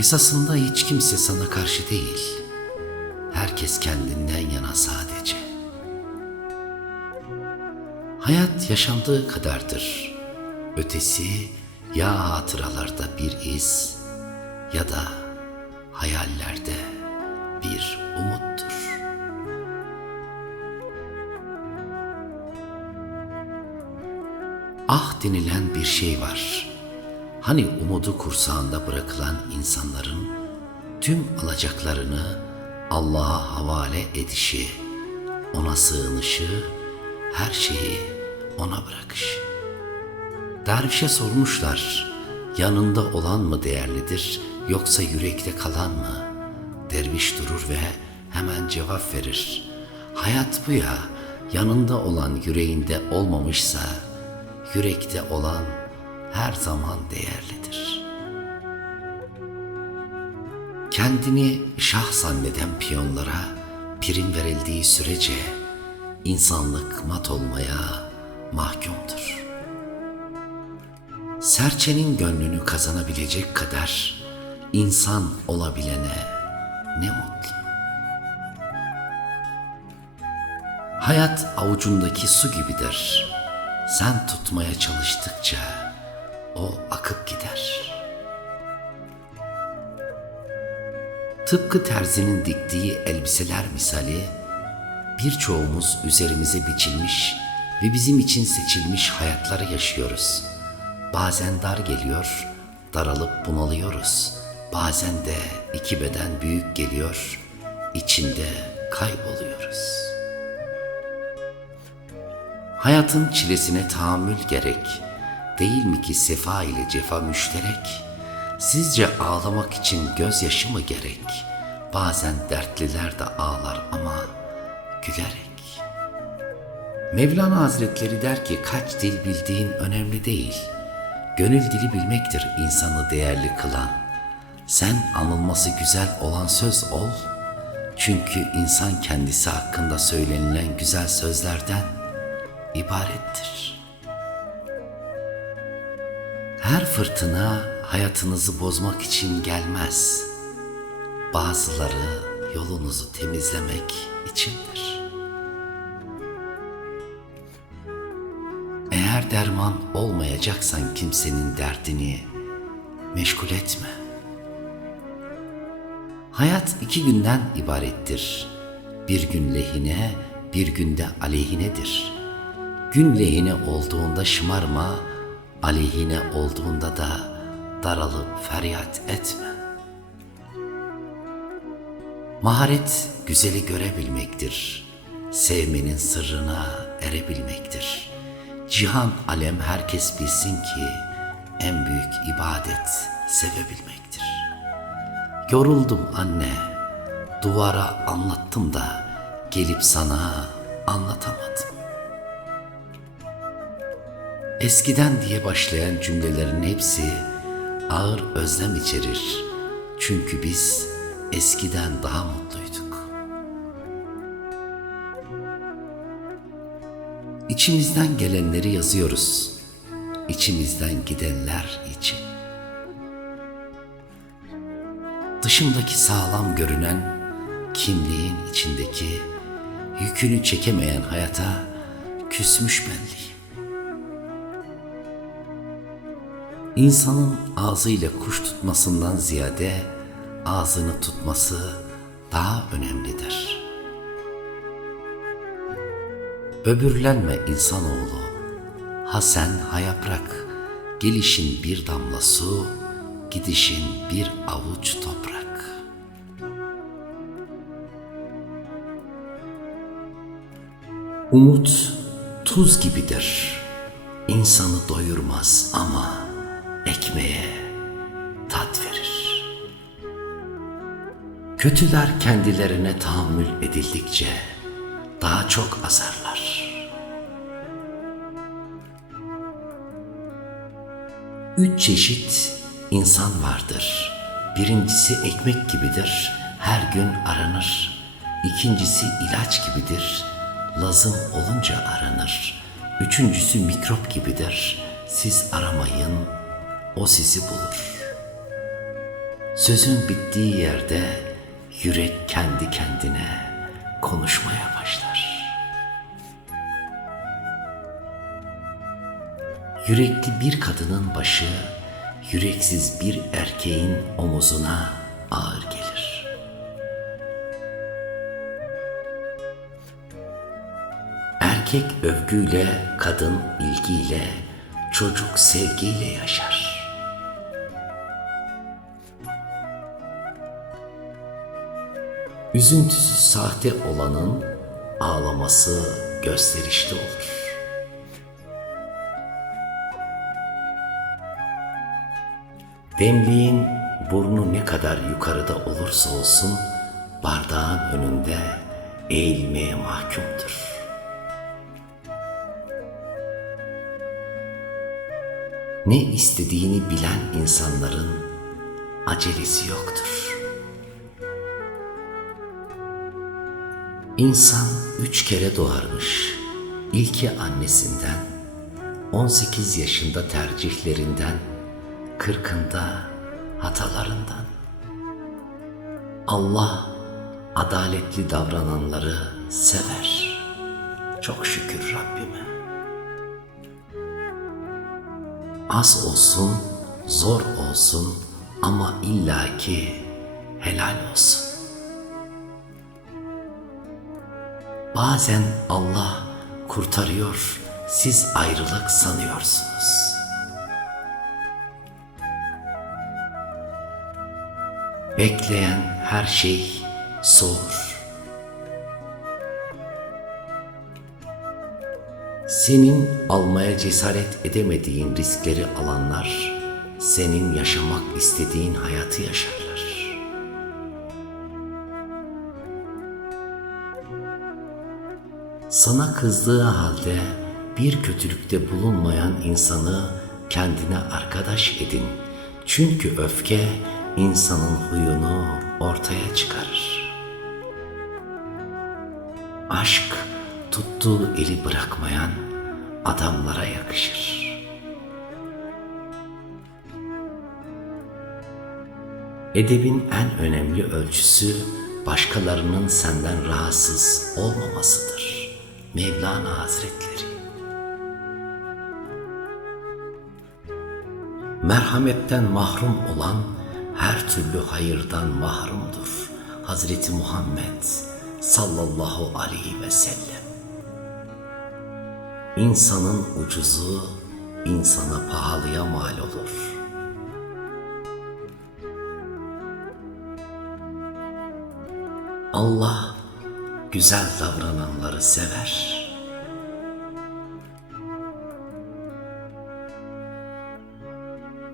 Esasında hiç kimse sana karşı değil. Herkes kendinden yana sadece. Hayat yaşandığı kadardır. Ötesi ya hatıralarda bir iz ya da hayallerde bir umuttur. Ah denilen bir şey var. Hani umudu kursağında bırakılan insanların tüm alacaklarını Allah'a havale edişi, ona sığınışı, her şeyi ona bırakış. Dervişe sormuşlar, yanında olan mı değerlidir yoksa yürekte kalan mı? Derviş durur ve hemen cevap verir. Hayat bu ya, yanında olan yüreğinde olmamışsa, yürekte olan her zaman değerlidir. Kendini şah zanneden piyonlara prim verildiği sürece insanlık mat olmaya mahkumdur. Serçenin gönlünü kazanabilecek kadar insan olabilene ne mutlu. Hayat avucundaki su gibidir. Sen tutmaya çalıştıkça o akıp gider. Tıpkı terzinin diktiği elbiseler misali birçoğumuz üzerimize biçilmiş ve bizim için seçilmiş hayatları yaşıyoruz. Bazen dar geliyor, daralıp bunalıyoruz. Bazen de iki beden büyük geliyor, içinde kayboluyoruz. Hayatın çilesine tahammül gerek. Değil mi ki sefa ile cefa müşterek? Sizce ağlamak için gözyaşı mı gerek? Bazen dertliler de ağlar ama gülerek. Mevlana Hazretleri der ki kaç dil bildiğin önemli değil. Gönül dili bilmektir insanı değerli kılan. Sen anılması güzel olan söz ol. Çünkü insan kendisi hakkında söylenilen güzel sözlerden ibarettir. Her fırtına hayatınızı bozmak için gelmez. Bazıları yolunuzu temizlemek içindir. Eğer derman olmayacaksan kimsenin derdini meşgul etme. Hayat iki günden ibarettir. Bir gün lehine, bir günde aleyhinedir. Gün lehine olduğunda şımarma, aleyhine olduğunda da daralıp feryat etme. Maharet güzeli görebilmektir. Sevmenin sırrına erebilmektir. Cihan alem herkes bilsin ki en büyük ibadet sevebilmektir. Yoruldum anne, duvara anlattım da gelip sana anlatamadım. Eskiden diye başlayan cümlelerin hepsi ağır özlem içerir. Çünkü biz eskiden daha mutluyduk. İçimizden gelenleri yazıyoruz. İçimizden gidenler için. Dışımdaki sağlam görünen kimliğin içindeki yükünü çekemeyen hayata küsmüş benliğim. İnsanın ağzıyla kuş tutmasından ziyade ağzını tutması daha önemlidir. Böbürlenme insanoğlu, ha sen ha yaprak, gelişin bir damla su, gidişin bir avuç toprak. Umut tuz gibidir, insanı doyurmaz ama ekmeğe tat verir. Kötüler kendilerine tahammül edildikçe daha çok azarlar. Üç çeşit insan vardır. Birincisi ekmek gibidir, her gün aranır. İkincisi ilaç gibidir, lazım olunca aranır. Üçüncüsü mikrop gibidir, siz aramayın, o sizi bulur. Sözün bittiği yerde yürek kendi kendine konuşmaya başlar. Yürekli bir kadının başı yüreksiz bir erkeğin omuzuna ağır gelir. Erkek övgüyle, kadın ilgiyle, çocuk sevgiyle yaşar. Üzüntüsü sahte olanın ağlaması gösterişli olur. Demliğin burnu ne kadar yukarıda olursa olsun bardağın önünde eğilmeye mahkumdur. Ne istediğini bilen insanların acelesi yoktur. İnsan üç kere doğarmış. İlki annesinden, 18 yaşında tercihlerinden, kırkında hatalarından. Allah adaletli davrananları sever. Çok şükür Rabbime. Az olsun, zor olsun ama illaki helal olsun. Bazen Allah kurtarıyor, siz ayrılık sanıyorsunuz. Bekleyen her şey soğur. Senin almaya cesaret edemediğin riskleri alanlar, senin yaşamak istediğin hayatı yaşarlar. Sana kızdığı halde bir kötülükte bulunmayan insanı kendine arkadaş edin. Çünkü öfke insanın huyunu ortaya çıkarır. Aşk tuttuğu eli bırakmayan adamlara yakışır. Edebin en önemli ölçüsü başkalarının senden rahatsız olmamasıdır. Mevlana Hazretleri. Merhametten mahrum olan her türlü hayırdan mahrumdur. Hazreti Muhammed sallallahu aleyhi ve sellem. İnsanın ucuzu insana pahalıya mal olur. Allah güzel davrananları sever.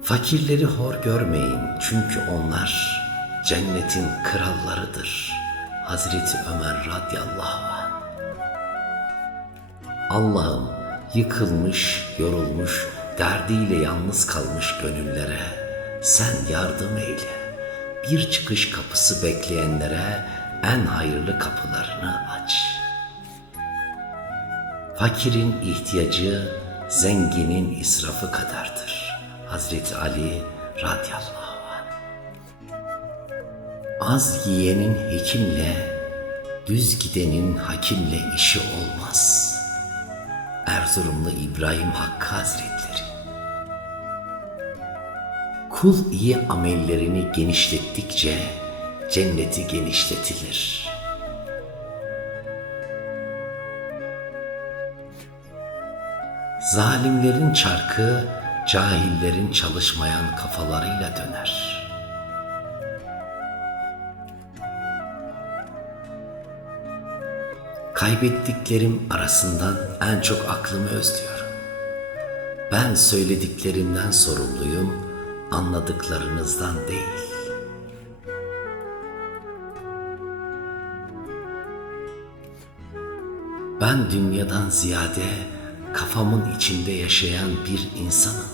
Fakirleri hor görmeyin çünkü onlar cennetin krallarıdır. Hazreti Ömer radıyallahu anh. Allah'ım yıkılmış, yorulmuş, derdiyle yalnız kalmış gönüllere sen yardım eyle. Bir çıkış kapısı bekleyenlere en hayırlı kapılarını aç. Fakirin ihtiyacı zenginin israfı kadardır. Hazreti Ali radıyallahu anh. Az yiyenin hekimle, düz gidenin hakimle işi olmaz. Erzurumlu İbrahim Hakkı Hazretleri. Kul iyi amellerini genişlettikçe cenneti genişletilir. Zalimlerin çarkı cahillerin çalışmayan kafalarıyla döner. Kaybettiklerim arasından en çok aklımı özlüyorum. Ben söylediklerimden sorumluyum, anladıklarınızdan değil. Ben dünyadan ziyade kafamın içinde yaşayan bir insanım.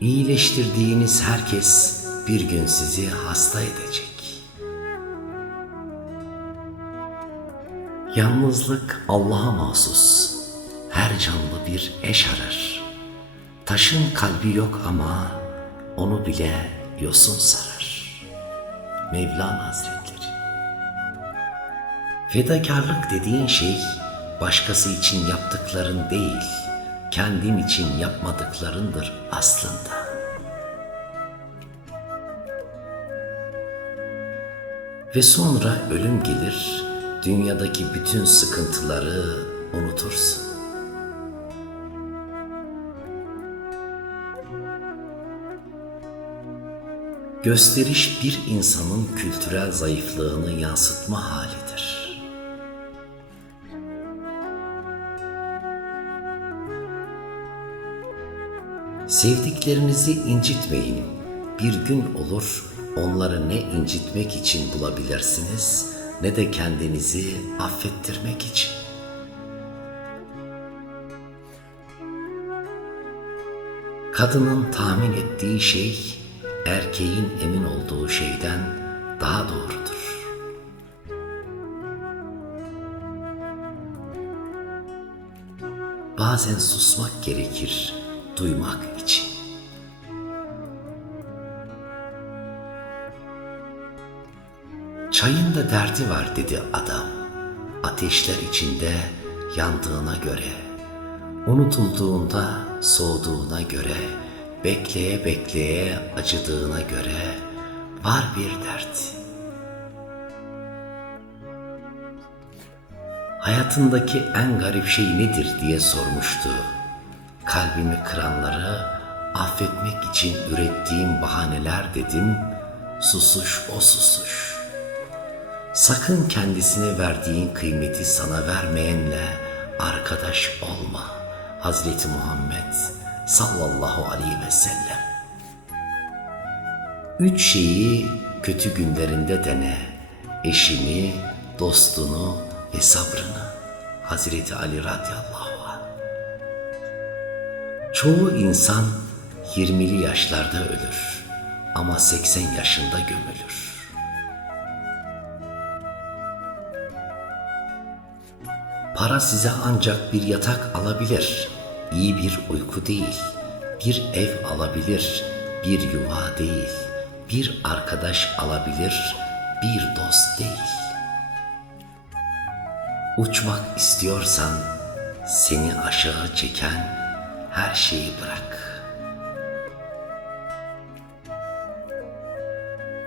İyileştirdiğiniz herkes bir gün sizi hasta edecek. Yalnızlık Allah'a mahsus. her canlı bir eş arar. Taşın kalbi yok ama onu bile yosun sarar. Mevlana Hazretleri Fedakarlık dediğin şey başkası için yaptıkların değil, kendin için yapmadıklarındır aslında. Ve sonra ölüm gelir, dünyadaki bütün sıkıntıları unutursun. Gösteriş bir insanın kültürel zayıflığını yansıtma halidir. Sevdiklerinizi incitmeyin. Bir gün olur onları ne incitmek için bulabilirsiniz ne de kendinizi affettirmek için. Kadının tahmin ettiği şey erkeğin emin olduğu şeyden daha doğrudur. Bazen susmak gerekir duymak için. Çayın da derdi var dedi adam. Ateşler içinde yandığına göre, unutulduğunda soğuduğuna göre, bekleye bekleye acıdığına göre var bir dert. Hayatındaki en garip şey nedir diye sormuştu. Kalbimi kıranları affetmek için ürettiğim bahaneler dedim. Susuş o susuş. Sakın kendisine verdiğin kıymeti sana vermeyenle arkadaş olma. Hazreti Muhammed sallallahu aleyhi ve sellem. Üç şeyi kötü günlerinde dene. Eşini, dostunu ve sabrını. Hazreti Ali radıyallahu anh. Çoğu insan 20'li yaşlarda ölür ama 80 yaşında gömülür. Para size ancak bir yatak alabilir, iyi bir uyku değil, bir ev alabilir, bir yuva değil, bir arkadaş alabilir, bir dost değil. Uçmak istiyorsan seni aşağı çeken her şeyi bırak.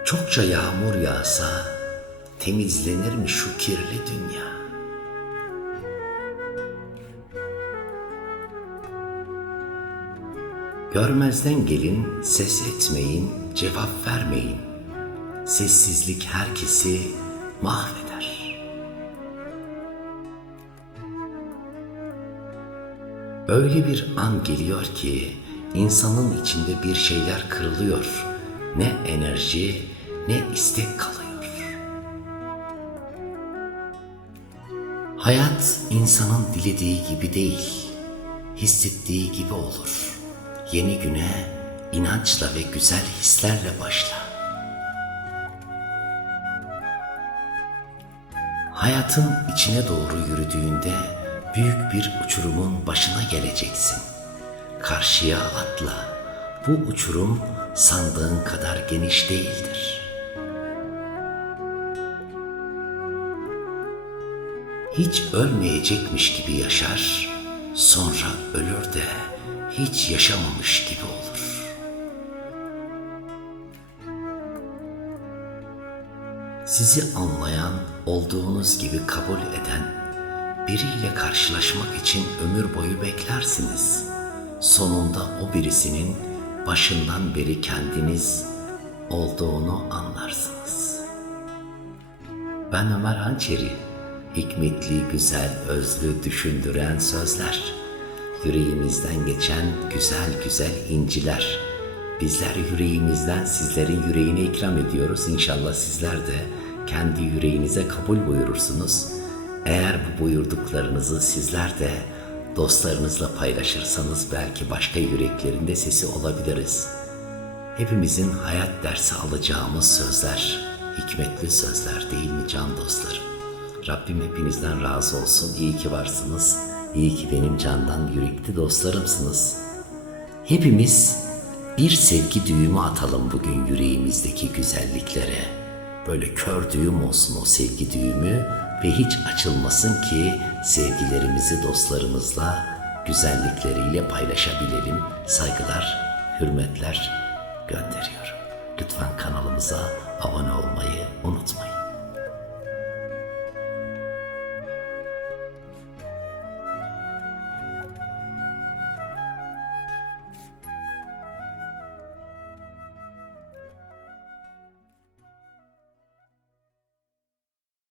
Çokça yağmur yağsa temizlenir mi şu kirli dünya? Görmezden gelin, ses etmeyin, cevap vermeyin. Sessizlik herkesi mahveder. Öyle bir an geliyor ki insanın içinde bir şeyler kırılıyor. Ne enerji ne istek kalıyor. Hayat insanın dilediği gibi değil, hissettiği gibi olur. Yeni güne inançla ve güzel hislerle başla. Hayatın içine doğru yürüdüğünde büyük bir uçurumun başına geleceksin. Karşıya atla. Bu uçurum sandığın kadar geniş değildir. Hiç ölmeyecekmiş gibi yaşar, sonra ölür de hiç yaşamamış gibi olur. Sizi anlayan, olduğunuz gibi kabul eden biriyle karşılaşmak için ömür boyu beklersiniz. Sonunda o birisinin başından beri kendiniz olduğunu anlarsınız. Ben Ömer Hançeri, hikmetli, güzel, özlü, düşündüren sözler, yüreğimizden geçen güzel güzel inciler. Bizler yüreğimizden sizlerin yüreğine ikram ediyoruz. İnşallah sizler de kendi yüreğinize kabul buyurursunuz. Eğer bu buyurduklarınızı sizler de dostlarınızla paylaşırsanız belki başka yüreklerin de sesi olabiliriz. Hepimizin hayat dersi alacağımız sözler, hikmetli sözler değil mi can dostlarım? Rabbim hepinizden razı olsun. İyi ki varsınız. İyi ki benim candan yürekli dostlarımsınız. Hepimiz bir sevgi düğümü atalım bugün yüreğimizdeki güzelliklere. Böyle kör düğüm olsun o sevgi düğümü ve hiç açılmasın ki sevgilerimizi dostlarımızla güzellikleriyle paylaşabilelim. Saygılar, hürmetler gönderiyorum. Lütfen kanalımıza abone olmayı unutmayın.